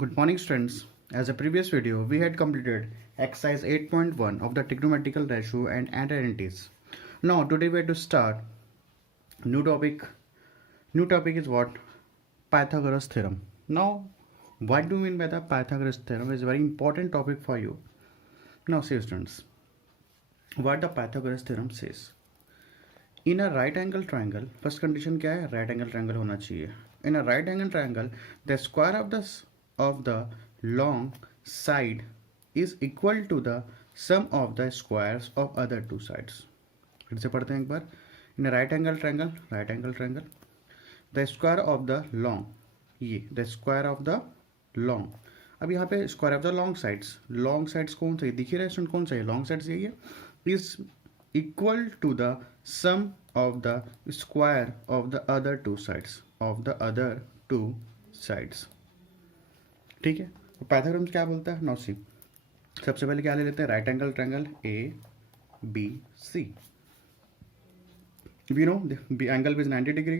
Good morning, students. As a previous video, we had completed exercise 8.1 of the trigonometrical ratio and identities. Now, today we are to start new topic. New topic is what? Pythagoras theorem. Now, what do you mean by the Pythagoras theorem? Is a very important topic for you. Now, see, students, what the Pythagoras theorem says. In a right angle triangle, first condition क्या है? Right angle triangle होना चाहिए. In a right angle triangle, the square of the long side is equal to the sum of the squares of other two sides. फिर से पढ़ते हैं एक बार. In a right angle triangle, the square of the long, ये the square of the long. अब यहाँ पे square of the long sides कौन सा है? दिख ही रहा है स्टूडेंट, कौन सा है? long sides यही है. is equal to the sum of the square of the other two sides. ठीक है. तो पाइथागोरस क्या बोलता है? नाउ सी, सबसे पहले क्या ले लेते हैं? Right angle triangle A B C. We know angle भी 90 डिग्री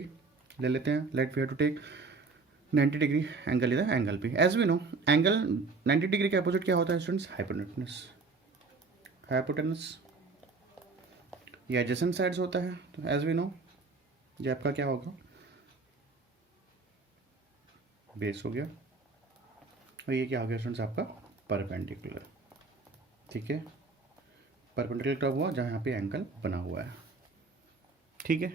ले लेते हैं. Let we have to take 90 degree angle इधर angle B. As we know angle 90 degree के अपोजिट क्या होता है स्टूडेंट्स? हाइपोटेनस या एडजेसेंट साइड्स होता है. तो एज वी नो ये आपका क्या होगा? बेस हो गया. और ये क्या हो गया स्टूडेंट्स? आपका परपेंडिकुलर. ठीक है, परपेंडिकुलर कब हुआ? जहाँ यहाँ पे एंगल बना हुआ है. ठीक है.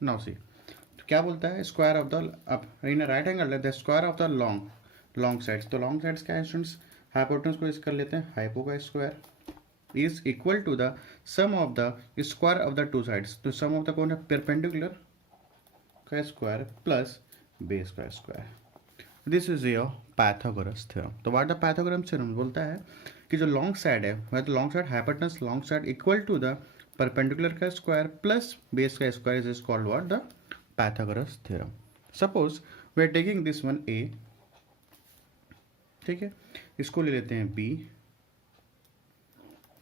नाउ सी, तो क्या बोलता है? स्क्वायर ऑफ द, अब in right angle the square of the long sides. तो लॉन्ग साइड्स क्या है स्टूडेंट्स? हाइपोटेनस को इस कर लेते हैं हाइपो का square is equal to the sum of the square of the two sides. तो सम ऑफ द कौन है? परपेंडिकुलर का स्क्वायर प्लस बेस का square. This is your Pythagoras theorem. तो व्हाट द पाइथागोरस थ्योरम बोलता है कि जो लॉन्ग साइड है वह तो long side hypotenuse long side equal to the perpendicular का स्क्वायर प्लस बेस का square is called what? The Pythagoras theorem. Suppose we are taking this one A. ठीक है, इसको ले लेते हैं बी.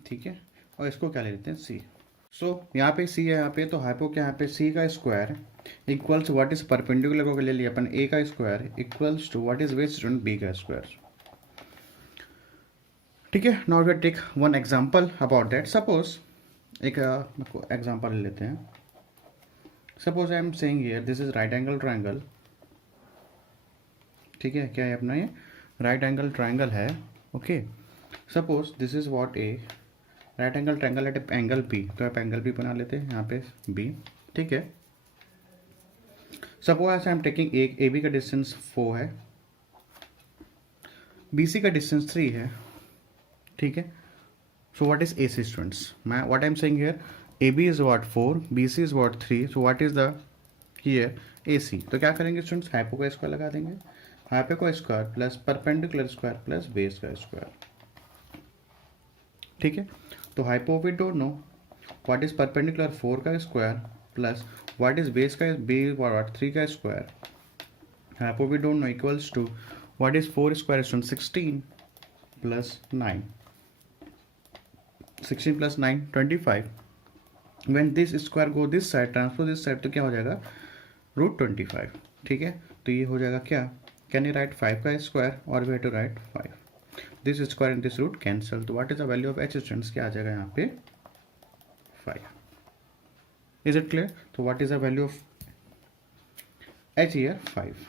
ठीक है, और इसको क्या ले लेते हैं? सी. सो यहाँ पे सी है, यहाँ पे तो हाइपो क्या? यहाँ पे सी का square equals what is perpendicular को ले लिया अपन ए का square equals to what is base student? B का स्क्वायर. ठीक है. Now we take one example about that. Suppose एक एग्जांपल ले लेते हैं. Suppose I am saying here this is right angle triangle. ठीक है, क्या है अपना? ये राइट एंगल ट्रायंगल है. Okay, suppose this is what? A right angle triangle eight angle B. तो आप एंगल बी बना लेते हैं यहाँ पे बी. ठीक है. Suppose I am taking A B का डिस्टेंस 4 है, बी सी का डिस्टेंस 3 है. ठीक है. So what is A C students? मैं what I am saying here A B is what 4, B C is what 3. So what is the here A C? तो क्या करेंगे स्टूडेंट्स? हाइपो का square लगा देंगे. हाइपो का square plus perpendicular square plus base का square. ठीक है. तो hypo we don't know what is perpendicular 4 का square plus what is base का बी व्हाट 3 का square. Hypo we don't know equals to what is 4 square student? 16 plus 9. 16 plus 9 25. When this square go this side transfer this side तो क्या हो जाएगा? √25. ठीक है. तो ये हो जाएगा क्या? कैन यू राइट 5 का स्क्वायर और we have to write 5. This square and this root cancel. तो what is the value of H students? क्या आ जाएगा यहाँ पे? 5. Is it clear? तो what is the value of H here? 5.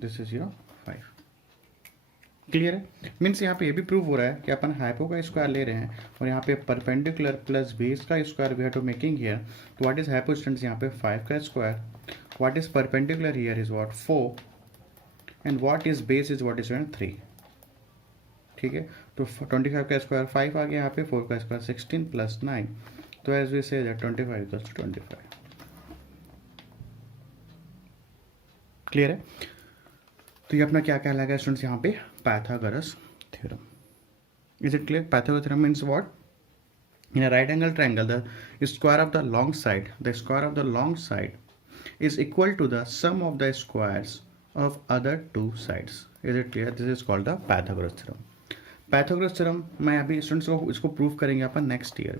This is your 5. Clear है? Means यहाँ पे ये भी प्रूव हो रहा है कि अपन हाइपो का स्क्वायर ले रहे हैं और यहाँ पे परपेंडिकुलर प्लस बेस का square we have to making here. तो व्हाट इज हाइपो स्टूडेंट्स? यहाँ पे 5 का square. What is perpendicular here is what? 4 and what is base is what is 3. ठीक है. तो 25 का स्क्वायर 5 आ गया यहाँ पे, 4 का स्क्वायर 16 प्लस 9. तो as we say that 25 equals to 25. Clear है? तो ये अपना क्या कहलाएगा स्टूडेंट्स यहाँ पे? Pythagoras theorem. Is it clear? Pythagoras theorem means what? In a right angle triangle the square of the long side is equal to the sum of the squares of other two sides. Is it clear? This is called the Pythagoras theorem. Pythagoras theorem मैं अभी students को इसको prove करेंगे अपन next year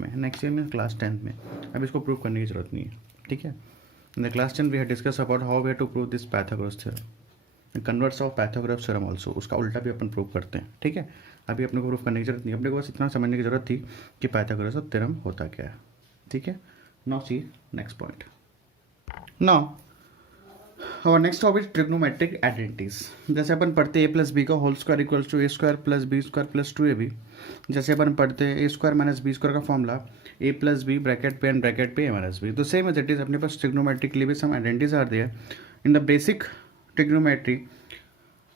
में class 10th में. अब इसको prove करने की जरूरत नहीं है. ठीक है. In the class 10 we had discussed about how we have to prove this Pythagoras theorem. Converse of Pythagoras theorem also, उसका उल्टा भी अपन प्रूव करते हैं। ठीक है, अभी अपने को प्रूफ करने की जरूरत नहीं, अपने को बस इतना समझने की जरूरत थी कि पाइथागोरस थ्योरम होता क्या है। ठीक है, now see next point. Now और नेक्स्ट टॉपिक ट्रिग्नोमेट्रिक आइडेंटिटीज। जैसे अपन पढ़ते हैं ए प्लस बी का whole square equals to A square plus B square plus 2ab। जैसे अपन पढ़ते हैं A square minus B square का formula A plus B bracket पे एंड ब्रैकेट पे ए माइनस बी। तो सेम एज इट इज अपने पास ट्रिग्नोमेट्रिक के लिए भी some identities are there in the basic trigonometry.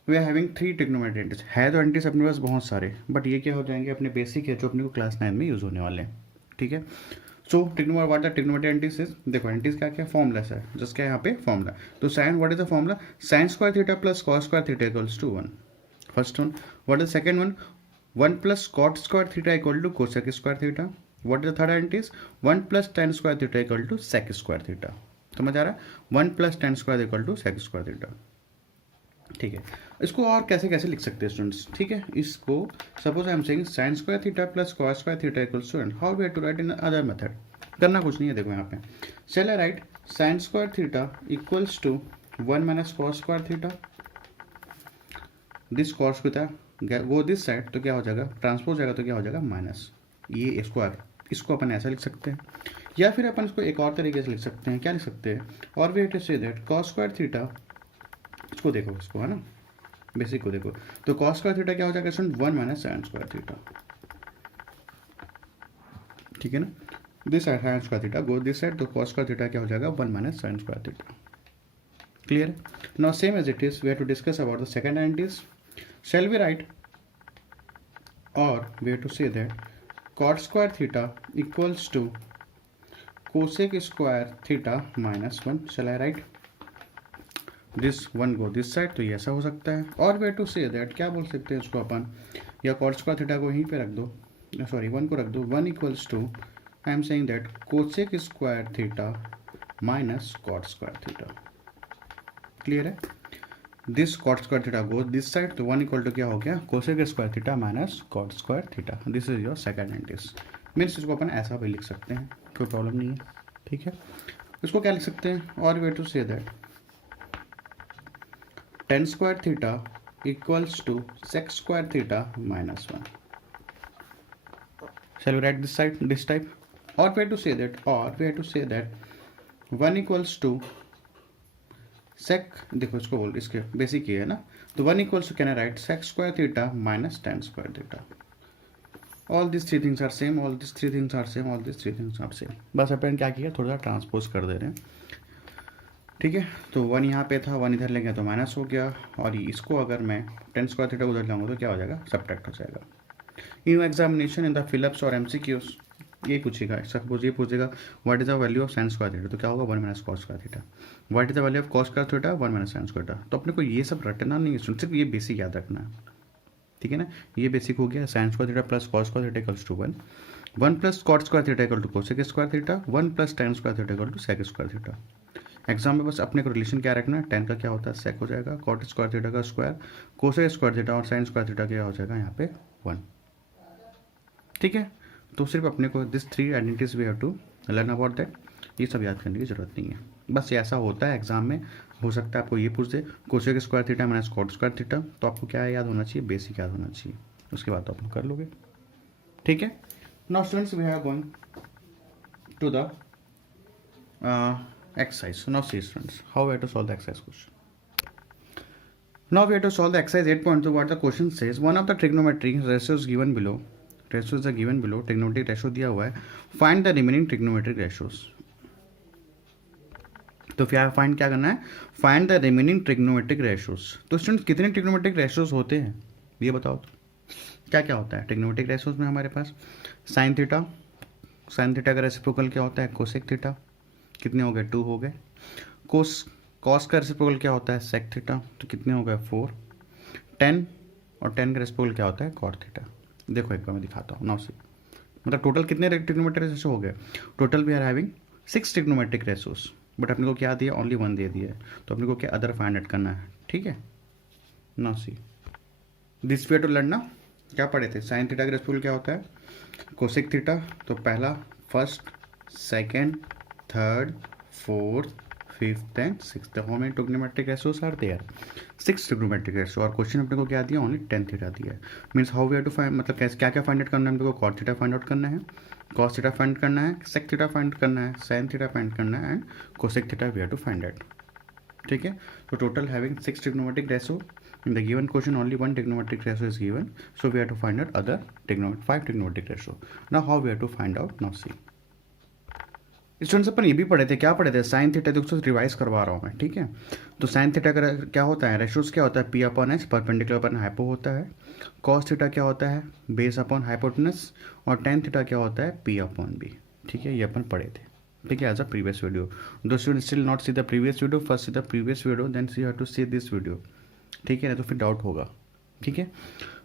We are having 3 trigonometry identities है, तो आइडेंटिटीज अपने पास बहुत सारे, बट ये क्या हो जाएंगे अपने बेसिक है जो अपने को क्लास 9 में यूज होने वाले हैं। ठीक है, सो ट्रिग्नोमेट्री आइडेंटिटीज देखो, आइडेंटिटीज क्या क्या फॉर्मूला है, जिसका यहाँ पे फॉर्मूला। तो sine what is the formula, sine square theta plus cos square theta equals to 1। First one. What is second one, 1 plus cot square theta equal to cosec square theta. What is the third identities, 1 plus tan square theta equal to sec square theta. समझ आ रहा है, 1 plus tan square equal to sec square theta. ठीक है, इसको और कैसे कैसे लिख सकते हैं स्टूडेंट्स। ठीक है, इसको suppose I am saying sine square theta plus cos square theta equals to 1, how we have to write in other method. करना कुछ नहीं है, देखो यहाँ पे चल write sine square theta equals to 1 minus cos square theta, this cos theta go this side, तो क्या हो जाएगा ट्रांसपोज जाएगा, तो क्या हो जाएगा माइनस ये स्क्वायर। इसको अपन ऐसा लिख सकते हैं, या फिर अपन इसको एक और तरीके से लिख सकते हैं। क्या लिख सकते हैं, और we have to say that cos square theta, इसको देखो, इसको है ना बेसिक को देखो, तो कॉस स्क्वायर थीटा क्या हो जाएगा student 1 minus sine square theta. ठीक है ना, this side sine square theta go this side, तो कॉस स्क्वायर थीटा क्या हो जाएगा 1 minus sine square theta. Clear. Now same as it is we have to discuss about the second identities. Shall we write और we have to say that cot square theta equals to cosec square theta minus 1। Shall I write this one go this side, तो ये ऐसा हो सकता है। और we to say that क्या बोल सकते हैं इसको अपन, या कॉट स्क्वायर थीटा को यहीं पे रख दो, सॉरी 1 को रख दो, 1 equals to I am saying that cosec square theta minus cot square theta. Clear है, this cot square theta go this side, तो 1 इक्वल टू क्या हो गया cosec square theta minus cot square theta. This is your second identities. Means इसको अपन ऐसा भी लिख सकते हैं, कोई प्रॉब्लम नहीं है। ठीक है, इसको क्या लिख सकते हैं, और we to say that tan square theta equals to sec square theta minus 1. Shall we write this side, this type? Or we have to say that 1 equals to sec, देखो इसको बोल, इसके बेसिक ये है ना, तो 1 equals to can I write sec square theta minus tan square theta. All these three things are same, all these three things are same, all these three things are same. बस अपन क्या किया, थोड़ा सा transpose कर दे रहे हैं। ठीक है, तो 1 यहाँ पे था, 1 इधर ले गया तो माइनस हो गया, और इसको अगर मैं tan स्क्वायर थीटा उधर लाऊंगा तो क्या हो जाएगा सब्ट्रैक्ट हो जाएगा। In examination in the fill-ups और एमसीक्यूज ये पूछेगा, सपोज ये पूछेगा what is the value of sine square theta, तो क्या होगा 1 minus cos square theta. What is the value of cos square theta 1 minus sine square theta. तो अपने को ये सब रटना नहीं है, सिर्फ ये बेसिक याद रखना है। ठीक है ना, ये बेसिक हो गया, sine square theta plus cos square theta equals to 1, 1 plus cot square theta equal to cosec square theta, 1 plus tan square theta equal to sec square theta. Exam में बस अपने को रिलेशन क्या रखना है, tan का क्या होता है सेक हो जाएगा, कॉट स्क्वायर थीटा का स्क्वायर, कोसेक स्क्वायर थीटा और साइन स्क्वायर थीटा क्या हो जाएगा यहाँ पे 1। ठीक है, तो सिर्फ अपने को this 3 identities we have to learn about that, ये सब याद करने की जरूरत नहीं है। बस ऐसा होता है एग्जाम में, हो सकता है आपको ये पूछ दे cosec square theta minus cot square theta, तो आपको क्या याद होना चाहिए, बेसिक याद होना चाहिए, उसके बाद तो आप कर लोगे। ठीक है, now students we are going to the exercise. So now see students, how we have to solve the exercise question. Now we have to solve the exercise 8.2. What the question says, one of the trigonometric ratios given below, ratios are given below, trigonometric ratio दिया हुआ है, find the remaining trigonometric ratios. तो फिर find क्या करना है, find the remaining trigonometric ratios. तो students कितने ट्रिग्नोमेट्रिक रेशियोज होते हैं ये बताओ, तो क्या क्या होता है ट्रिग्नोमेट्रिक रेशियोज में हमारे पास, साइन थीटा, साइन थीटा का रेसिप्रोकल क्या होता है कोसेक थीटा, कितने हो गए 2 हो गए, कॉस का रेसिप्रोकल क्या होता है सेक थीटा, तो कितने हो गए 4, 10 और 10 का रेसिप्रोकल क्या होता है कॉट थीटा। देखो एक बार मैं दिखाता हूँ, 9 से मतलब टोटल कितने ट्रिग्नोमेट्रिक रेशियो हो गए, total we are having 6 trigonometric ratios, but अपने को क्या दिया ओनली 1 दे दिया है, तो अपने को क्या अदर फाइंड आउट करना है। ठीक है, now see this way to learn ना, क्या पढ़े थे साइन थीटा का रेसिप्रोकल क्या होता है कोसेक थीटा, तो पहला first second third fourth fifth and sixth, how many trigonometric ratios are there 6 trigonometric ratio और क्वेश्चन अपने को क्या दिया, ओनली टेन थीटा दिया है। Means how we have to find, मतलब कैसे क्या क्या फाइंड आउट करना है हमको, कॉट थीटा फाइंड आउट करना है, कॉस थीटा फाइंड करना है, सेक थीटा फाइंड करना है, साइन थीटा फाइंड करना है and cosec theta we have to find out. ठीक है, तो total having 6 trigonometric ratio in the given question only one trigonometric ratio is given, so we have to find out other 5 trigonometric ratio. Now how we have to find out, now see students अपन ये भी पढ़े थे, क्या पढ़े थे, sine theta, देखो revise करवा रहा हूँ मैं, ठीक है। तो साइन थीटा का क्या होता है, रेशियोज क्या होता है, P upon H perpendicular upon hypo होता है। कॉस थीटा क्या होता है, बेस अपॉन हाइपोटेनस। और टेन थीटा क्या होता है, पी अपॉन बी। ठीक है, ये अपन पढ़े थे, ठीक है, as a previous video. Do student still not see the previous video, first see the previous video then see have to see this video, ठीक है, नहीं तो फिर डाउट होगा। ठीक है,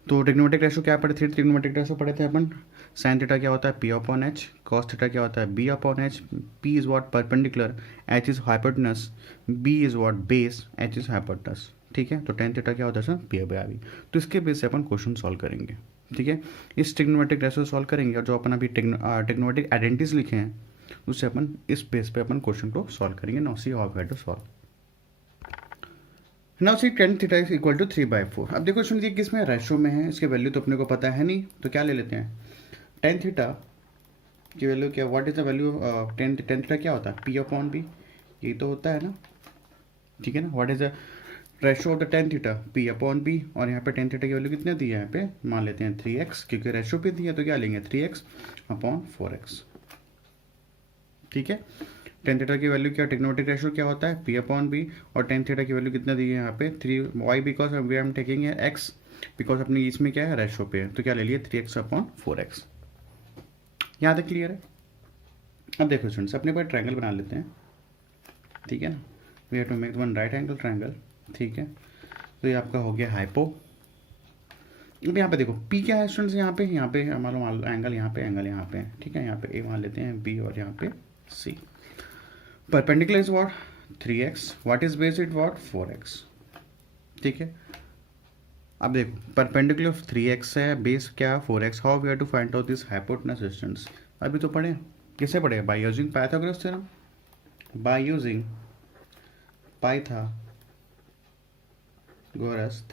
तो ट्रिग्नोमेट्रिक रेशो क्या पढ़े थे, ट्रिग्नोमेट्रिक रेशो पढ़े थे अपन। साइन थीटा क्या होता है, P upon H. Cos theta क्या होता है, B upon H. P is what, perpendicular, H is hypotenuse, B is what, base, H is hypotenuse. ठीक है, तो टेन थीटा क्या होता है सर, पी बाई बी। तो इसके बेस से अपन क्वेश्चन सॉल्व करेंगे। ठीक है, इस ट्रिग्नोमेट्रिक रेशो सॉल्व करेंगे और जो अपन अभी ट्रिग्नोमेट्रिक आइडेंटिटीज लिखे हैं उससे अपन इस बेस पे अपन क्वेश्चन को सॉल्व करेंगे। Now see how we have to solve. Now see tan theta is equal to 3/4। अब देखो सुनिए किस में, रेशो में है, इसके वैल्यू तो अपने को पता है नहीं, तो क्या ले लेते हैं, टेन थीटा की वैल्यू क्या, what is the value of ten theta क्या होता है, पी अपॉन बी, यही तो होता है ना। ठीक है ना, what is the ratio of the tan theta, P upon B. और यहाँ पे टेन थीटा की वैल्यू कितने दी है, यहाँ पे मान लेते हैं 3x, क्योंकि रेशो पे दी है तो क्या लेंगे 3x अपॉन 4x। ठीक है, टेन थीटा की वैल्यू क्या, ट्रिग्नोमेट्रिक रेशो क्या होता है, पी अपॉन बी। और टेन थीटा की वैल्यू कितना दी है यहाँ पे 3, why because V am taking है एक्स, बिकॉज अपने इसमें क्या है, रेशो पे है, तो क्या ले लिए 3x अपॉन 4x। यहाँ तक क्लियर है। अब देखो स्टूडेंट्स, अपने पास ट्रायंगल बना लेते हैं, ठीक है ना। We have to make one right angle triangle, ठीक है। तो ये आपका हो गया हाइपो। अब यहाँ पे देखो पी क्या है स्टूडेंट्स, यहाँ पे मान लो एंगल यहाँ पे, एंगल यहाँ पे है, ठीक है। यहाँ पे ए मान लेते हैं, बी और यहाँ पे C. Perpendicular is what 3x, what is base it what 4x। ठीक है, अब देखो परपेंडिकुलर 3x है, बेस क्या 4x। How we have to find out this hypotenuse distance, अभी तो पढ़े, किससे पढ़े, by using Pythagoras theorem, by using Pythagoras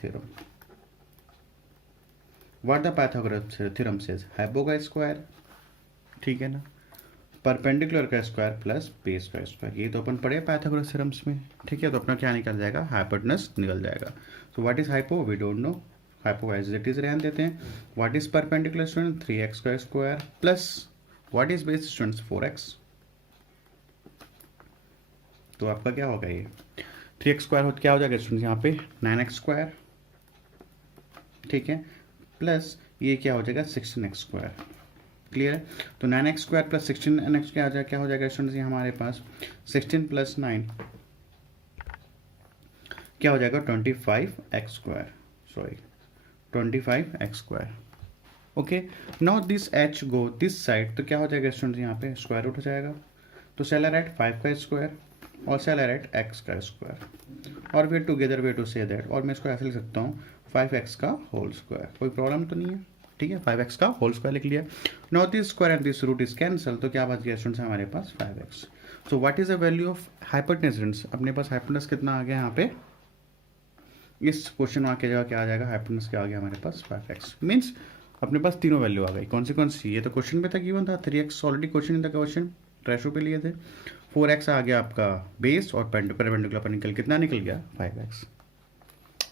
theorem. What the Pythagoras theorem says, hypo का स्क्वायर, ठीक है ना, परपेंडिकुलर का स्क्वायर प्लस बेस का स्क्वायर, ये तो अपन पढ़े पाइथागोरस थ्योरम्स में। ठीक है, तो अपना क्या निकल जाएगा, हाइपोटेनस निकल जाएगा। तो what is hypo, we don't know, hypo as it is रहने देते हैं। What is perpendicular student, 3x का square plus what is base students 4x। तो आपका क्या होगा, ये 3x स्क्वायर क्या हो जाएगा स्टूडेंट्स, यहाँ पे 9x स्क्वायर, ठीक है, प्लस ये क्या हो जाएगा 16x स्क्वायर। क्लियर है, तो 9x स्क्वायर प्लस 16x क्या हो जाएगा स्टूडेंट्स, हमारे पास 16 प्लस 9 क्या हो जाएगा 25x square, sorry 25x square. Okay, now this h go this side, तो क्या हो जाएगा स्टूडेंट्स, यहाँ पे स्क्वायर रूट हो जाएगा। तो सेल राइट 5 का स्क्वायर और सेल राइट x का स्क्वायर, और we together we to say that, और मैं इसको ऐसे लिख सकता हूँ 5x का होल स्क्वायर, कोई प्रॉब्लम तो नहीं है। ठीक है, 5x का होल स्क्वायर लिख लिया। Now this square and this root is cancel, तो क्या बच गया स्टूडेंट्स हमारे पास 5x। So what is the value of hypotenuse students, अपने पास हाइपोटेनस कितना आ गया यहाँ पे, इस क्वेश्चन मार्क की जगह क्या आ जाएगा, हाइपोटेनस क्या आ गया हमारे पास 5x। मीन्स अपने पास तीनों वैल्यू आ गई, कौन सी, ये तो क्वेश्चन में था गिवन था 3x, already question in the question ratio पे लिए थे। 4x आ गया आपका बेस, और परपेंडिकुलर पर कितना निकल गया 5x।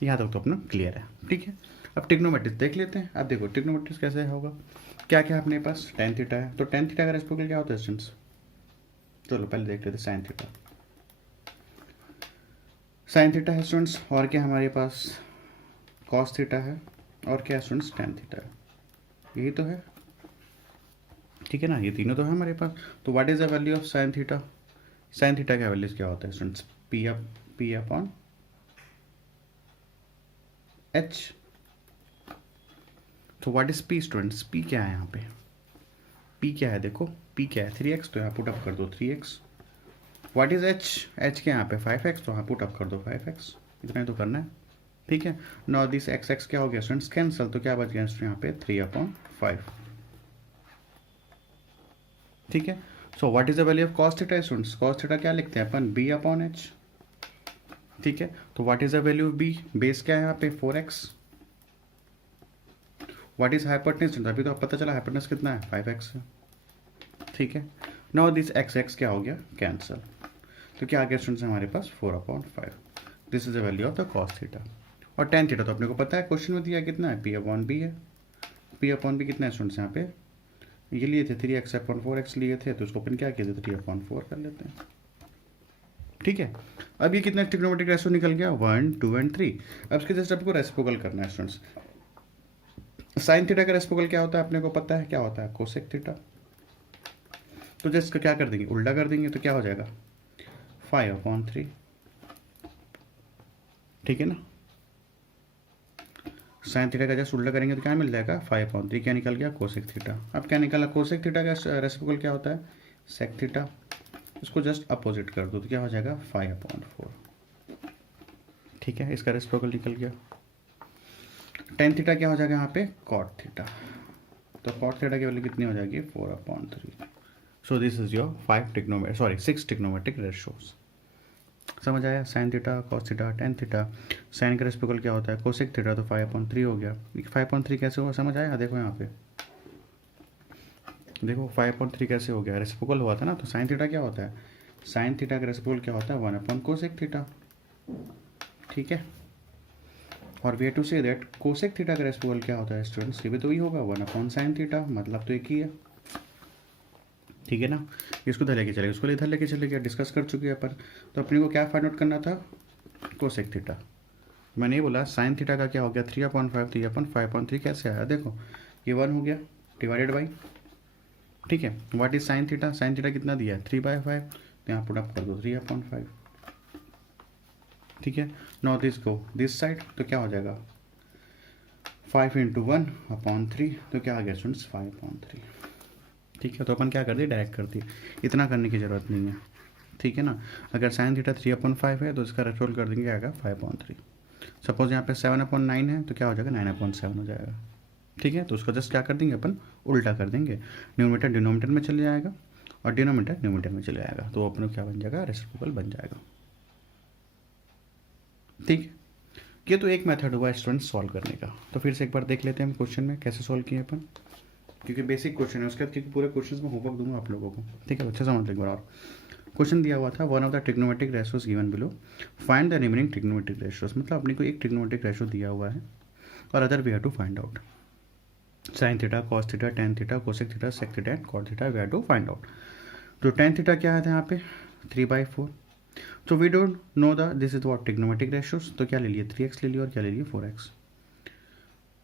यहाँ तक तो अपना क्लियर है। ठीक है, अब ट्रिग्नोमेट्रिक्स देख लेते हैं। अब देखो ट्रिग्नोमेट्रिक्स कैसे होगा, क्या क्या अपने पास, टेन थीटा है, तो टेन थीटा का रेस्पेक्ट क्या होता है स्टूडेंट्स, चलो पहले देख लेते हैं साइन थीटा। साइन थीटा है स्टूडेंट्स, और क्या हमारे पास कॉस थीटा है, और क्या स्टूडेंट्स टेन थीटा है, यही तो है। ठीक है ना, ये तीनों तो है हमारे पास। तो what is the value of sine theta, sine theta का वैल्यू क्या होता है स्टूडेंट्स, पी अपॉन एच। तो what is P students, P क्या है यहाँ पे, पी क्या है, देखो पी क्या है 3x, तो यहाँ पुट अप कर दो 3x। What is H, H क्या यहाँ पे 5x, तो यहाँ पुट अप कर दो 5x, इतना ही तो करना है। ठीक है, नाउ दिस x क्या हो गया स्टूडेंट्स कैंसल, तो क्या बच गया यहाँ पे 3/5। ठीक है, so what is the value of cos theta students, cos theta क्या लिखते हैं अपन, b अपॉन एच। ठीक है, तो what is the value B, base क्या है यहाँ पे 4x, व्हाट इज हाइपोटेन्यूज, अभी तो पता चला हाइपोटेन्यूज कितना है 5x है, ठीक है। नाउ दिस x क्या हो गया कैंसल, तो क्या आ गया स्टूडेंट्स हमारे पास 4/5, this is the value of the cos theta. और tan थीटा तो अपने को पता है, क्वेश्चन में दिया कितना है p/b है, p/b कितना है स्टूडेंट्स यहाँ पे, ये लिए थे 3x/4x लिए थे, तो उसको अपन क्या किया था 3/4 कर लेते हैं, ठीक है। अब ये कितना ट्रिग्नोमेट्रिक रेशियो निकल गया 1 2 एंड 3। अब इसके जस्ट आपको रेसिप्रोकल करना है स्टूडेंट्स। साइन थीटा का रेसिप्रोकल क्या होता है अपने को पता है, क्या होता है कोसेक थीटा। तो जस्ट क्या कर देंगे, उल्टा कर देंगे, तो क्या हो जाएगा 5/3, ठीक है ना। साइन थीटा का जस्ट उल्टा करेंगे तो क्या मिल जाएगा 5/3, क्या निकल गया कोसेक थीटा। अब क्या निकला कोसेक थीटा का रेसिप्रोकल क्या होता है सेक थीटा, इसको जस्ट अपोजिट कर दो तो क्या हो जाएगा 5/4, ठीक है, इसका रेसिप्रोकल निकल गया। टेन थीटा क्या हो जाएगा यहाँ पे कॉट थीटा, तो कॉट थीटा की वैल्यू कितनी हो जाएगी 4/3। So this is your 6 trigonometric ratios. समझ आया, sine theta cos theta tan theta, sine का रेसिप्रोकल क्या होता है कोसेक थीटा, तो 5/3 हो गया। 5/3 कैसे हुआ समझ आया, देखो यहाँ पे देखो 5/3 कैसे हो गया, रेसिप्रोकल हुआ था ना, तो साइन थीटा क्या होता है, साइन थीटा का रेसिप्रोकल क्या होता है 1/कोसेक थीटा, ठीक है। और we have to say that cosec theta का रेसिप्रोकल क्या होता है स्टूडेंट्स, ये भी तो ही होगा 1/sin थीटा, मतलब तो एक ही है, ठीक है ना। इसको इधर लेके चले, उसको इधर लेके चले गया, डिस्कस कर चुके हैं अपन। तो अपने को क्या फाइंड आउट करना था कोसेक थीटा। मैंने ये बोला साइन थीटा का क्या हो गया 3/5, तो ये अपन 5/3 कैसे आया, देखो ये 1 हो गया डिवाइडेड बाई, ठीक है। What is sine theta, sine theta कितना दिया है 3/5, तो यहाँ पुट अप कर दो 3/5, ठीक है। Now this go this side, तो क्या हो जाएगा 5 × 1/3, तो क्या आ गया स्टूडेंट्स 5/3, ठीक है। तो अपन क्या कर दिए डायरेक्ट कर दिए, इतना करने की ज़रूरत नहीं है, ठीक है ना। अगर साइन थीटा 3/5 है तो इसका रेसिप्रोकल कर देंगे आएगा 5/3। सपोज यहाँ पे 7/9 है तो क्या हो जाएगा 9/7 हो जाएगा, ठीक है। तो उसको जस्ट क्या कर देंगे अपन उल्टा कर देंगे, न्यूमरेटर डिनोमिनेटर में चले जाएगा और डिनोमिनेटर न्यूमरेटर में चले जाएगा, तो अपन क्या बन जाएगा रेसिप्रोकल बन जाएगा, ठीक है। ये तो एक मेथड हुआ स्टूडेंट सॉल्व करने का। तो फिर से एक बार देख लेते हैं हम क्वेश्चन में कैसे सॉल्व किए अपन, क्योंकि बेसिक क्वेश्चन है, उसके बाद क्योंकि पूरे क्वेश्चन में होमवर्क दूंगा आप लोगों को, ठीक है। अच्छे समझ लो एक बार। और क्वेश्चन दिया हुआ था one of the trigonometric ratios given below, find the remaining trigonometric ratios, मतलब अपने को एक ट्रिग्नोमेट्रिक रेशियो दिया हुआ है और other we have to find out sine theta cos theta tan theta cosec theta sec theta and cot theta we have to find out. तो tan theta क्या है यहाँ पे 3/4, तो we don't know the this is what trigonometric ratios, तो क्या ले लिए 3x ले लिया और क्या ले लिए 4x।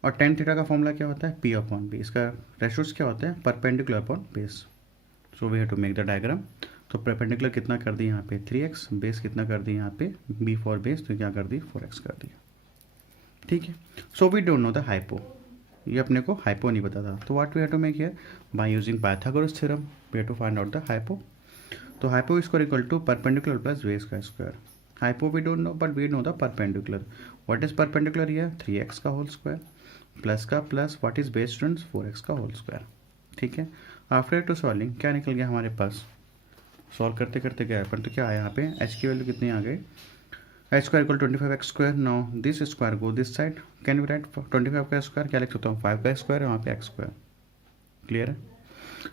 और टेन थीटा का फॉर्मूला क्या होता है p/b, इसका रेशियोज क्या होता है perpendicular upon base. So we have to make the diagram. तो परपेंडिकुलर कितना कर दी यहाँ पे 3x, बेस कितना कर दी यहाँ पे b फॉर बेस, तो क्या कर दी 4x कर दिया, ठीक है। So we don't know the hypo, ये अपने को हाइपो नहीं पता था, तो what we have to make here by using Pythagoras theorem we have to find out the hypo. तो hypo square equal to perpendicular plus base का square. Hypo we don't know but we know the perpendicular. What is perpendicular here 3x का whole square plus का plus what is base students 4x का whole square, ठीक है। After two solving क्या निकल गया हमारे पास, सॉल्व करते करते गया अपन, तो क्या आया यहाँ पे h की वैल्यू कितनी आ गई h square equal 25x²। Now this square go this side, can we write 25 का स्क्वायर क्या लिख सकता हूँ 5 का स्क्वायर है वहाँ पे x², क्लियर है।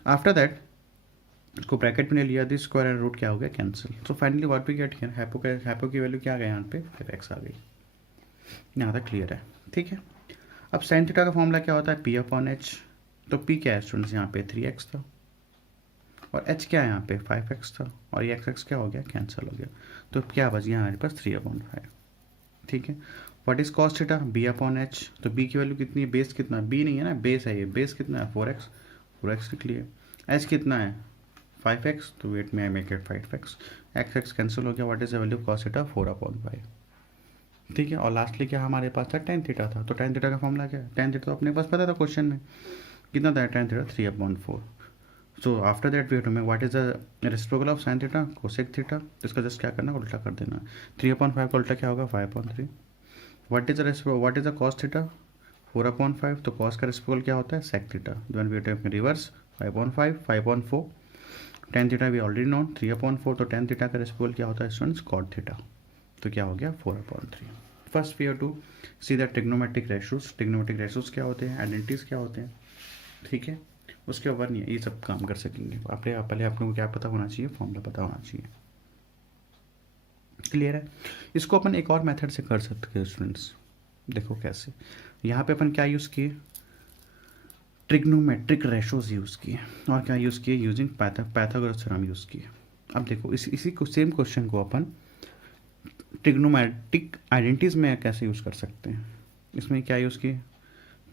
आफ्टर दैट इसको ब्रैकेट में ले लिया, दिस स्क्वायर एंड रूट क्या हो गया cancel. So finally what we get here hypo की वैल्यू क्या आ गया यहाँ पे 5x आ गई, यहाँ तक क्लियर है, ठीक है। अब साइन थीटा का फॉर्मूला क्या होता है p/h, तो p क्या है स्टूडेंट्स यहाँ पे 3x था और h क्या है यहाँ पे 5x था और ये x क्या हो गया कैंसिल हो गया, तो क्या बच गया हमारे पास 3/5, ठीक है। What is cos theta b/h, तो b की वैल्यू कितनी है, बेस कितना b नहीं है ना, बेस है ये, बेस कितना है 4x लिख लिए। h कितना है 5x, तो वेट में I make it 5x, x cancel हो गया। What is the value cos theta 4/5, ठीक है। और लास्टली क्या हमारे पास था टेन थीटा था, तो टेन थीटा का फॉर्मूला क्या है, टेन थीटा तो अपने पास पता था क्वेश्चन में कितना था tan theta 3/4। So after that we have to make what is the reciprocal of sine theta cosec theta, तो इसका जस्ट क्या करना उल्टा कर देना, 3/5 का उल्टा क्या होगा 5/3। What is the cos theta 4/5, तो कॉस का रेसिप्रोकल क्या होता है sec theta, then we take reverse 5/5 5/4। Tan theta we already known 3/4, तो टेन थीटा का रेसिप्रोकल क्या होता है स्टूडेंट्स कॉट थीटा, तो क्या हो गया 4/3। First we have to see the trigonometric ratios. Trigonometric ratios क्या होते हैं, आइडेंटिटीज क्या होते हैं, ठीक है। उसके ऊपर नहीं है, ये सब काम कर सकेंगे। पहले आप लोगों को क्या पता होना चाहिए, फॉर्मूला पता होना चाहिए। क्लियर है। इसको अपन एक और मेथड से कर सकते हैं स्टूडेंट्स, देखो कैसे। यहाँ पे अपन क्या यूज़ किए, ट्रिग्नोमेट्रिक रेशोज यूज़ किए, और क्या यूज़ किए, यूजिंग पाइथागोरस थ्योरम यूज़ किए। अब देखो इसी को सेम क्वेश्चन को अपन ट्रिग्नोमेट्रिक आइडेंटिटीज में कैसे यूज़ कर सकते हैं। इसमें क्या यूज़ किए,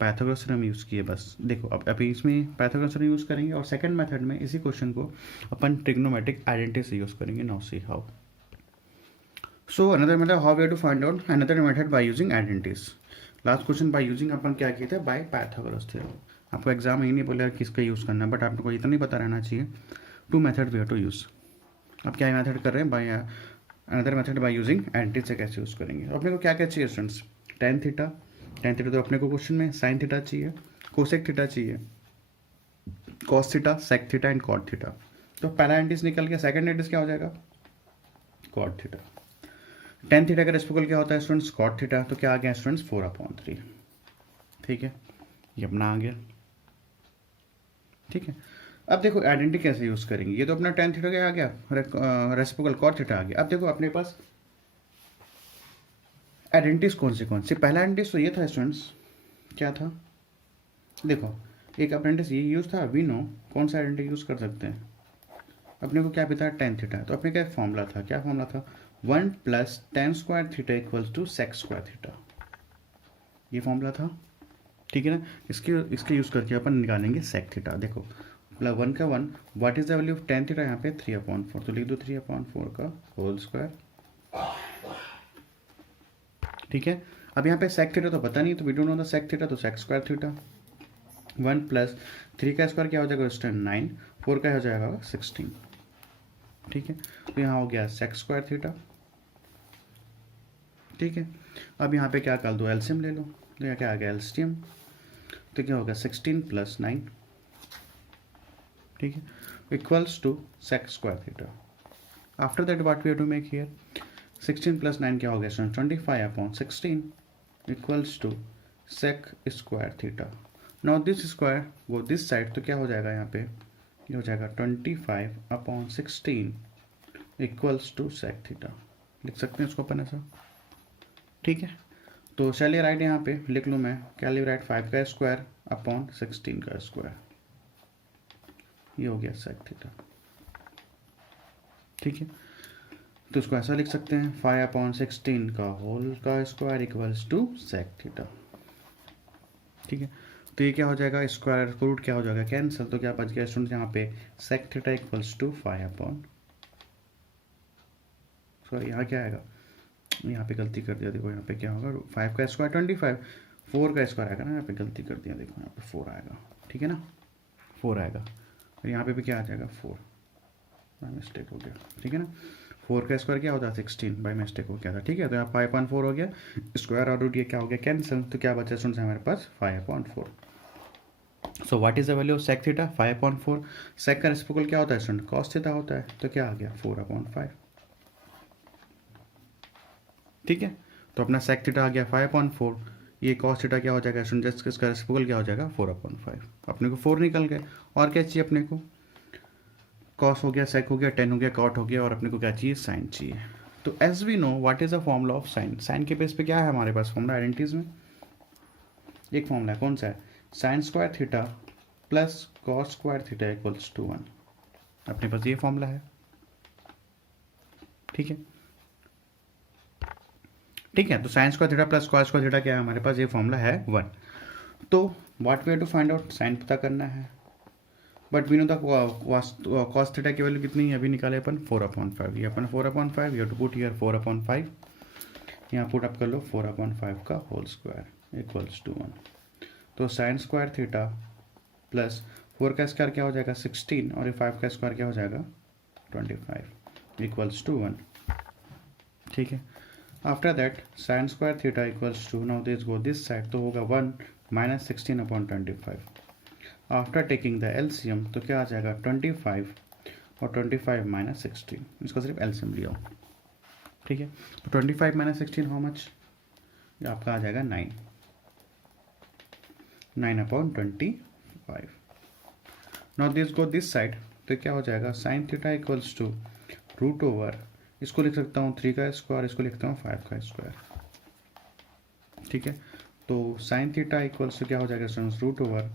पाइथागोरस थ्योरम यूज़ किए बस। देखो अब अभी इसमें पाइथागोरस थ्योरम यूज़ करेंगे, और सेकंड मेथड में इसी क्वेश्चन को अपन ट्रिग्नोमेट्रिक आइडेंटिटी से यूज़ करेंगे। Now see how. So another method how we have to find out another method by using identities. Last question by using अपन क्या किए थे, बाय पाइथागोरस थ्योरम। आपको एग्जाम में ही नहीं बोलेगा किसका यूज़ करना है, बट आपको इतना ही पता रहना चाहिए, two method we have to use. अब क्या मेथड कर रहे हैं, by another method by using identities से कैसे यूज़ करेंगे। अपने को क्या क्या चाहिए स्टूडेंट्स, टेन थीटा तो अपने को क्वेश्चन में साइन थीटा चाहिए, कोसेक थीटा चाहिए, cos theta, sec theta and cot theta. तो पहला एंटीज निकल गया, सेकंड एंटीज क्या हो जाएगा, कॉट थीटा। टेन थीटा का रेसिप्रोकल क्या होता है स्टूडेंट्स, कॉट थीटा। तो क्या आ गया स्टूडेंट्स, 4/3। ठीक है, ये अपना आ गया। ठीक है, अब देखो आइडेंटिटी कैसे यूज करेंगे। ये तो अपना टेन थीटा क्या आ गया, रेसिप्रोकल कॉट थीटा आ गया। अब देखो अपने पास आइडेंटिटीज कौन सी। पहला आइडेंटिटीज तो ये था स्टूडेंट्स, क्या था, देखो एक अप्रेंटिस ये यूज था, वी नो कौन सा आइडेंटिटी यूज कर सकते हैं। अपने को क्या पता है, टेन थीटा। तो अपने क्या फॉर्मूला था, क्या फॉर्मूला था, 1 + tan² थीटा = sec² थीटा। ये फॉर्मूला था, ठीक है ना। इसके यूज करके अपन निकालेंगे सेक थीटा। देखो प्लस 1 का 1, what is the value of tan theta, यहाँ पे 3/4। तो लिख दो 3/4 का होल स्क्वायर। ठीक है, अब यहाँ पे सेक थीटा तो पता नहीं, तो we don't know the sec theta, तो sec² थीटा। 1 + 3 का स्क्वायर क्या हो जाएगा उस टाइम 9, 4 का हो जाएगा 16। ठीक है, तो यहाँ हो गया sec² थीटा। ठीक है, अब यहाँ पे क्या कर दो, एलसीएम ले लो। तो यहाँ क्या आ गया एलसीएम, तो क्या होगा 16 + 9, ठीक है, equals to sec² theta. After that what we have to make here, 16 + 9 क्या हो गया, 25/16 equals to sec² theta. Now this square वो दिस साइड, तो क्या हो जाएगा यहाँ पे, ये हो जाएगा 25/16 इक्वल्स टू sec थीटा। लिख सकते हैं इसको अपन ऐसा, ठीक है। तो चलिए राइट, यहाँ पे लिख लूँ मैं, क्या लिख राइट, 5 का स्क्वायर अपॉन 16 का स्क्वायर, ये हो गया sec थीटा। ठीक है, तो इसको ऐसा लिख सकते हैं, 5/16 का होल का square equals to sec theta. ठीक है, तो ये क्या हो जाएगा, स्क्वायर रूट क्या हो जाएगा, कैंसिल। तो क्या बच गया स्टूडेंट यहाँ पे, sec theta equals to 5 sorry यहाँ क्या आएगा, यहाँ पे गलती कर दिया। देखो यहाँ पे क्या होगा, 5 का स्क्वायर 25, 4 का स्क्वायर आएगा ना, यहाँ पे गलती कर दिया। देखो यहाँ पे 4 आएगा, ठीक है ना, 4 आएगा। और यहाँ पे भी क्या आ जाएगा 4, बाई मिस्टेक हो गया, ठीक है ना। 4 का स्क्वायर क्या होता है 16, बाई मिस्टेक हो गया था। ठीक है, तो यहाँ 5/4 हो गया, स्क्वायर और रूट ये क्या हो गया कैंसिल। तो क्या बचा स्टूडेंट्स हमारे पास 5/4। सो what is the value of sec theta, 5/4। sec का रेसिप्रोकल क्या होता है स्टूडेंट, cos थीटा होता है। तो क्या आ गया 4/5। ठीक है, तो अपना sec थीटा आ गया 5/4। ये cos थीटा क्या हो जाएगा स्टूडेंट, जस्ट इसका रेसिप्रोकल क्या हो जाएगा 4/5। अपने को 4 निकल गए, और क्या चाहिए अपने को, cos हो गया, sec हो गया, tan हो गया, cot हो गया, और अपने को क्या चाहिए, sin चाहिए। तो as we know what is the formula of sine. Sine के बेस पे क्या है हमारे पास फॉर्मूला आइडेंटिटीज में, एक फॉर्मूला है, कौन सा है, sin² theta plus cos² theta equals to 1। अपने पास ये फॉर्मूला है, ठीक है। ठीक है, तो sin² theta plus cos² theta क्या है हमारे पास, ये फॉर्मूला है 1। तो what we have to find out, sine पता करना है, but we know the cos theta की वैल्यू कितनी है, अभी निकाले अपन 4/5। ये अपन 4/5, यू टू पुट हियर 4/5, यहाँ पुट अप कर लो 4/5 का होल स्क्वायर इक्वल्स टू 1। तो sin² थीटा प्लस 4 का स्क्वायर क्या हो जाएगा 16, और ये 5 का स्क्वायर क्या हो जाएगा 25 इक्वल्स टू 1। ठीक है, after that sin² theta equals to, now this go this side, तो होगा 1 - 16/25। आफ्टर टेकिंग द एलसीएम, तो क्या आ जाएगा 25 और 25 - 16, इसका सिर्फ एलसीएम लिया हो। ठीक है, तो 25 माइनस 16 हाउ मच, आपका आ जाएगा 9/25। Now this go this side, तो क्या हो जाएगा sine theta equals to root over, इसको लिख सकता हूँ 3 का स्क्वायर, इसको लिखता हूँ 5 का स्क्वायर। ठीक है, तो साइन थीटा इक्वल्स टू क्या हो जाएगा स्टूडेंट्स, रूट ओवर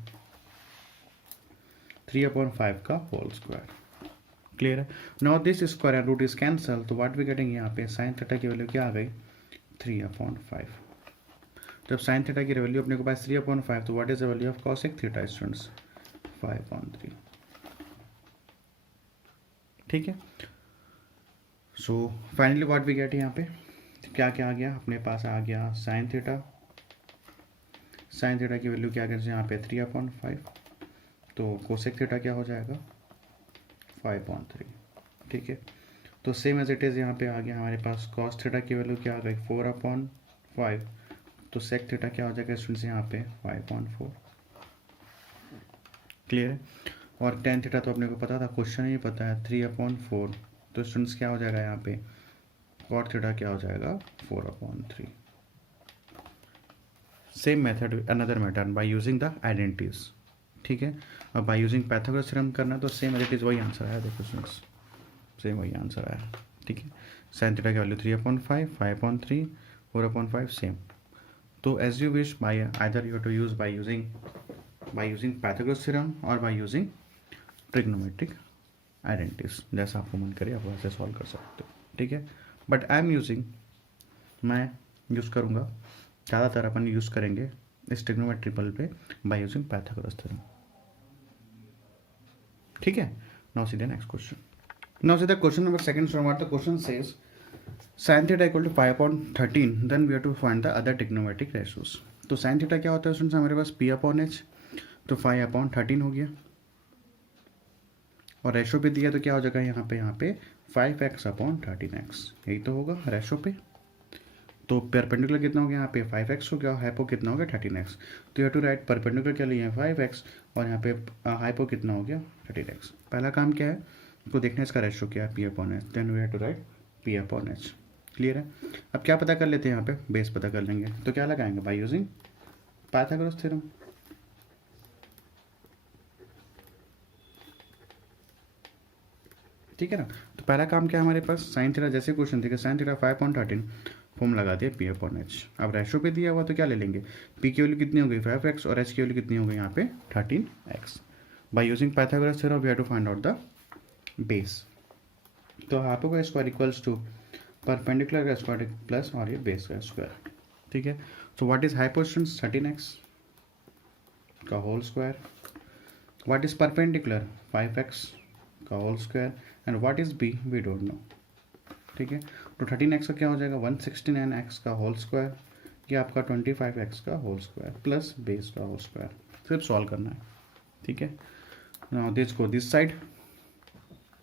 3/5 का होल स्क्वायर। क्लियर है। Now this square and root is cancel, तो व्हाट वी गेटिंग यहाँ पे साइन थीटा की वैल्यू क्या आ गई 3/5। जब साइन थीटा की वैल्यू अपने को पास 3/5, तो what is the value of cosec theta students 5/3। ठीक है, so finally what we get यहाँ पे क्या क्या आ गया अपने पास, आ गया साइन थीटा की वैल्यू क्या करें यहाँ पे 3/5, तो कोसेक थीटा क्या हो जाएगा 5/3। ठीक है, तो सेम एज इट इज़ यहाँ पे आ गया हमारे पास कॉस थीटा की वैल्यू क्या आ गई 4/5, तो सेक थीटा क्या हो जाएगा स्टूडेंट्स यहाँ पे 5/4। क्लियर है, और टेन थीटा तो अपने को पता था, क्वेश्चन ही पता है 3/4, तो स्टूडेंट्स क्या हो जाएगा यहाँ पे कॉट थीटा क्या हो जाएगा 4/3। Same method another method by using the identities. ठीक है, अब बाय यूजिंग पाइथागोरस थ्योरम करना, तो सेम एज इट इज़ वही आंसर आया, देखो स्टूडेंट्स सेम वही आंसर आया। ठीक है, साइन थीटा की वैल्यू 3/5, 5/3, 4/5 सेम। तो as you wish, by either you to use by using Pythagoras theorem और बाय यूजिंग ट्रिग्नोमेट्रिक आइडेंटिटीज, जैसा आपको मन करे आप वैसे सॉल्व कर सकते हो। ठीक है, बट आई एम यूजिंग, मैं यूज़ करूँगा, ज़्यादातर अपन यूज़ करेंगे इस ट्रिग्नोमेट्री पे बाय यूजिंग पाइथागोरस थ्योरम। ठीक है, now see the next question. Now see the question number second from what the question says sin theta equal to 5/13, then we have to find the other trigonometric ratios. तो sin theta क्या होता है students हमारे पास p/h, तो 5/13 हो गया, और ratio पे दिया तो क्या हो जाएगा यहाँ पे 5x/13x, यही तो होगा रेशो पे। तो परपेंडिकुलर कितना हो गया यहाँ पे 5x हो गया, हाइपो कितना हो गया 13x, तो यू टू राइट परपेंडिकुलर क्या लिए 5x और यहाँ पे हाइपो कितना हो गया 13x। पहला काम क्या है, तो देखना इसका रेशो क्या है p/h, then we have to write p/h। क्लियर है, अब क्या पता कर लेते हैं यहाँ पे बेस पता कर लेंगे, तो क्या लगाएंगे बाय यूजिंग पाइथागोरस थ्योरम। ठीक है ना, तो पहला काम क्या है हमारे पास साइन थीटा, जैसे क्वेश्चन थे साइन थीटा 5/13, फॉर्म लगा दिया p/h। अब रेशो पे दिया हुआ तो क्या ले लेंगे, p की वैल्यू कितनी हो गई 5x और h की वैल्यू कितनी हो गई यहाँ पे 13x। By using Pythagoras theorem we have to find out the base. तो हाइपो का स्क्वायर इक्वल्स टू परपेंडिकुलर का स्क्वायर प्लस और ये बेस का स्क्वायर। ठीक है, तो what is hypo students 13x का whole square, what is perpendicular 5x का whole square, and what is b we don't know. ठीक है, तो 13x का क्या हो जाएगा 169x का होल स्क्वायर, ये आपका 25x का होल स्क्वायर प्लस बेस का होल स्क्वायर, सिर्फ सॉल्व करना है। ठीक है, now this go this side,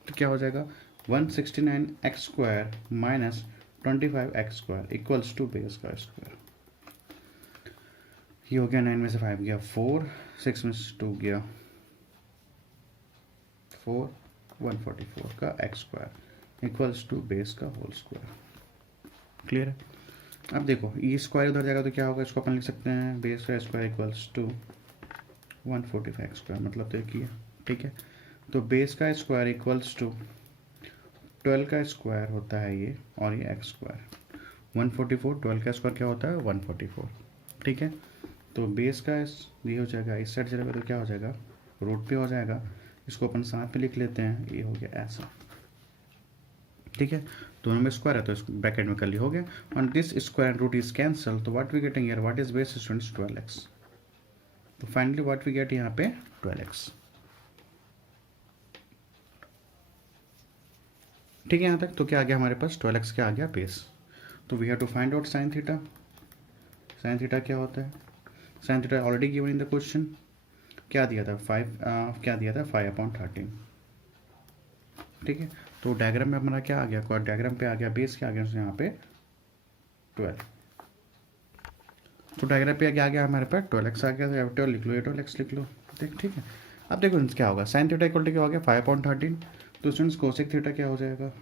तो क्या हो जाएगा 169x square minus 25x square equals to base का स्क्वायर। ये हो गया 9 में से 5 गया 4, 6 में से 2 गया 4, 144 का x square equals to base का होल स्क्वायर। क्लियर है, अब देखो ये स्क्वायर उधर जाएगा तो क्या होगा, इसको अपन लिख सकते हैं बेस का स्क्वायर इक्वल्स टू 145 स्क्वायर, मतलब तो किया। ठीक है, तो बेस का स्क्वायर इक्वल्स टू 12 का स्क्वायर होता है ये, और ये एक्स स्क्वायर 144, 12 का स्क्वायर क्या होता है 144। ठीक है, तो बेस का ये हो जाएगा, इस साइड चलेगा तो क्या हो जाएगा रूट पे हो जाएगा, इसको अपन साथ में लिख लेते हैं, ये हो गया ऐसा। ठीक है, दोनों में स्क्वायर है तो इसको ब्रैकेट में कर लिया हो गया, और this square and root is cancel, तो what we getting here, what is base students 12x। तो फाइनली व्हाट वी गेट यहाँ पे 12x। ठीक है यहाँ तक, तो क्या आ गया हमारे पास 12x क्या आ गया बेस। तो we have to find out sine theta. Sine theta क्या होता है, sine theta already given in the question, क्या दिया था 5/13। ठीक है, तो डायग्राम में हमारा क्या आ गया, डायग्राम पे आ गया बेस क्या आ गया यहाँ पे 12, तो डायग्राम पे आ गया हमारे पास 12x आ गया, तो 12 लिख लो, 12x लिख लो। ठीक है, अब देखो क्या होगा साइन थीटा इक्वल टू क्या हो गया 5/13, तो स्टूडेंट्स कोसेक थीटा क्या हो जाएगा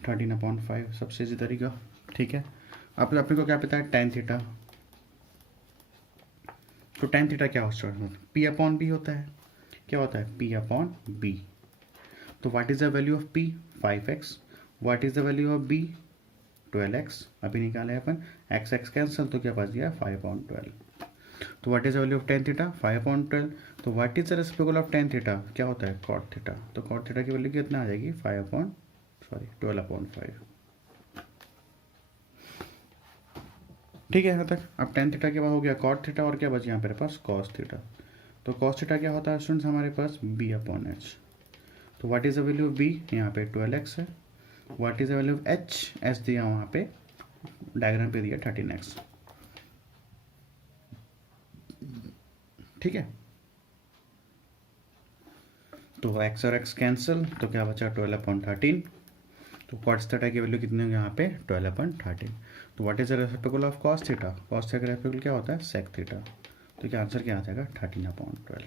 13/5 सबसे इजी तरीका। ठीक है, अब अपने को क्या पता है tan थीटा, तो tan थीटा क्या होता है, P/B होता है। क्या होता है, P/B। तो what is the value of P, 5x। What is the value of B, 12x। अभी निकाले अपन x कैंसिल, तो क्या बच गया 5/12। तो what is the value of tan theta, 5/12। तो what is the reciprocal of tan theta, क्या होता है cot थीटा। तो cot थीटा की वैल्यू कितना आ जाएगी 12/5। ठीक है यहाँ तक। अब tan थीटा के बाद हो गया cot थीटा, और क्या बचा यहाँ मेरे पास cos थीटा। तो cos थीटा क्या होता है स्टूडेंट्स हमारे पास B/H। तो what is the value of B, यहाँ पे 12x है। What is the value of H दिया वहाँ पे डायग्राम पे दिया 13x। ठीक है, तो x और x कैंसिल, तो क्या बचा 12/13। तो cos थीटा की वैल्यू कितनी होगी यहाँ पे 12/13। तो what is the reciprocal of cos theta, cos theta का रेसिप्रोकल क्या होता है sec थीटा। तो क्या आंसर क्या आ जाएगा 13/12।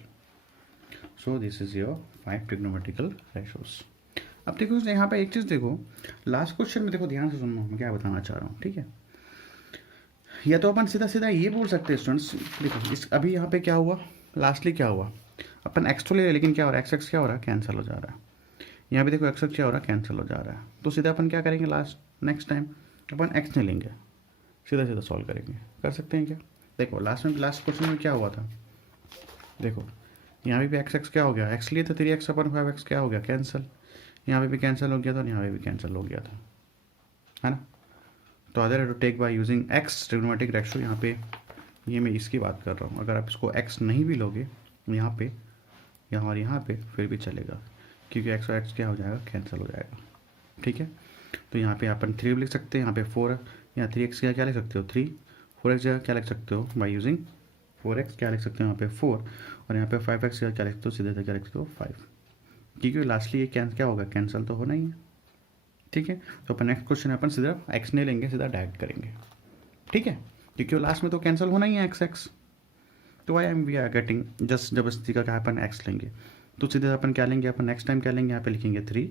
सो this is your 5 trigonometrical ratios. अब देखो यहाँ पे एक चीज़ देखो, लास्ट क्वेश्चन में देखो ध्यान से सुनना, मैं क्या बताना चाह रहा हूँ। ठीक है, या तो अपन सीधा सीधा ये बोल सकते हैं स्टूडेंट्स, देखो इस अभी यहाँ पे क्या हुआ, लास्टली क्या हुआ, अपन एक्स तो ले रहे, लेकिन क्या हो रहा है एक्स क्या हो रहा है, कैंसिल हो जा रहा है। यहाँ पे देखो एक्स क्या हो रहा है, कैंसिल हो जा रहा है। तो सीधा अपन क्या करेंगे, नेक्स्ट टाइम अपन एक्स नहीं लेंगे, सीधा सीधा सॉल्व करेंगे। कर सकते हैं क्या, देखो लास्ट क्वेश्चन में क्या हुआ था, देखो यहाँ पे भी एक्स क्या हो गया, एक्स लिए तो 3x/5x क्या हो गया कैंसिल, यहाँ पे भी कैंसिल हो गया था और यहाँ पे भी कैंसिल हो गया था, है ना। तो other to take by using x trigonometric ratio. यहाँ पे ये मैं इसकी बात कर रहा हूँ, अगर आप इसको एक्स नहीं भी लोगे यहाँ पे, यहाँ और यहाँ पे फिर भी चलेगा, क्योंकि एक्स और एक्स क्या हो जाएगा, कैंसिल हो जाएगा। ठीक है, तो यहाँ पे अपन 3 लिख सकते हैं, यहाँ पे 4, यहाँ 3x क्या लिख सकते हो 3, 4x जगह क्या लिख सकते हो बाय यूजिंग 4x क्या लिख सकते हो यहाँ पे 4, और यहाँ पे 5x क्या लिख सकते हो, सीधे क्या लिख सकते हो 5, क्योंकि लास्टली ये क्या होगा, कैंसिल तो होना ही है। ठीक है, तो अपन नेक्स्ट क्वेश्चन अपन सीधा एक्स नहीं लेंगे, सीधा डायरेक्ट करेंगे। ठीक है, क्योंकि लास्ट में तो कैंसिल होना ही है एक्स। तो why am we are getting just जबरदस्ती का क्या अपन एक्स लेंगे, तो सीधे अपन क्या लेंगे, अपन नेक्स्ट टाइम क्या लेंगे, यहाँ पे लिखेंगे 3,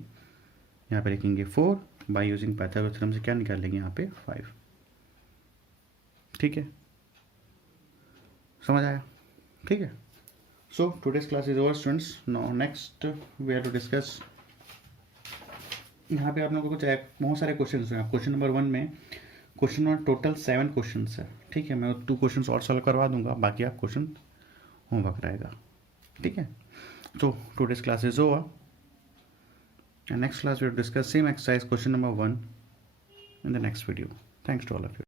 यहाँ पे लिखेंगे 4, बाय यूजिंग पाइथागोरस थ्योरम से क्या निकाल लेंगे यहाँ पे 5। ठीक है, समझ आया। ठीक है, so today's class is over students. Now next we have to discuss, यहाँ पे आप लोगों को कुछ बहुत सारे क्वेश्चन हैं। क्वेश्चन नंबर 1 में क्वेश्चन नंबर टोटल 7 क्वेश्चन है। ठीक है, मैं 2 क्वेश्चन और सॉल्व करवा दूंगा, बाकी आप क्वेश्चन होमवर्क रहेगा। ठीक है, so today's class is over, and next class we will discuss same exercise question number 1 in the next video. Thanks to all of you.